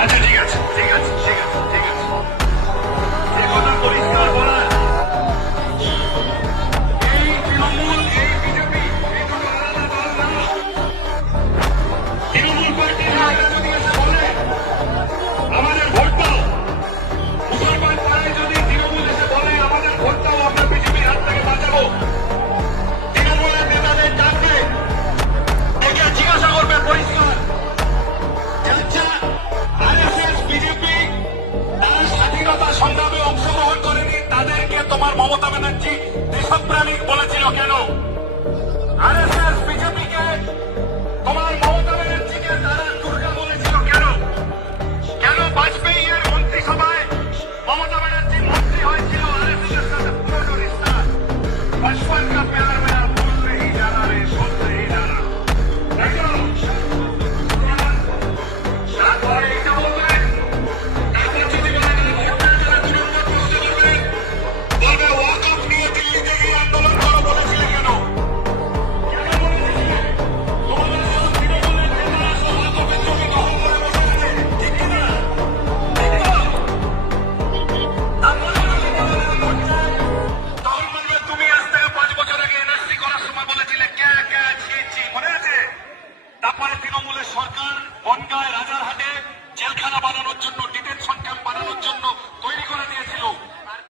আচ্ছা ঠিক আছে ঠিক আছে ঠিক আছে ঠিক আছে, যে কথা পরিষ্কার বলা, এই তৃণমূল এই বিজেপি এই দুটো আলাদা দল না। তৃণমূল পার্টির নেতা যদি এসে বলে আমাদের ভোট দাও, মুসলমান পাড়ায় যদি তৃণমূল এসে বলে আমাদের ভোট দাও, আমরা বিজেপির হাত থেকে বাঁচাবো, তৃণমূলের নেতাদের ডাকবে, ডেকে জিজ্ঞাসা করবে পরিষ্কার, আচ্ছা আরএসএস বিজেপি তারা স্বাধীনতা সংগ্রামে অংশগ্রহণ করেনি, তাদেরকে তোমার মমতা ব্যানার্জি দেশপ্রেমিক বলেছিল কেন? আরএসএস বিজেপিকে তোমার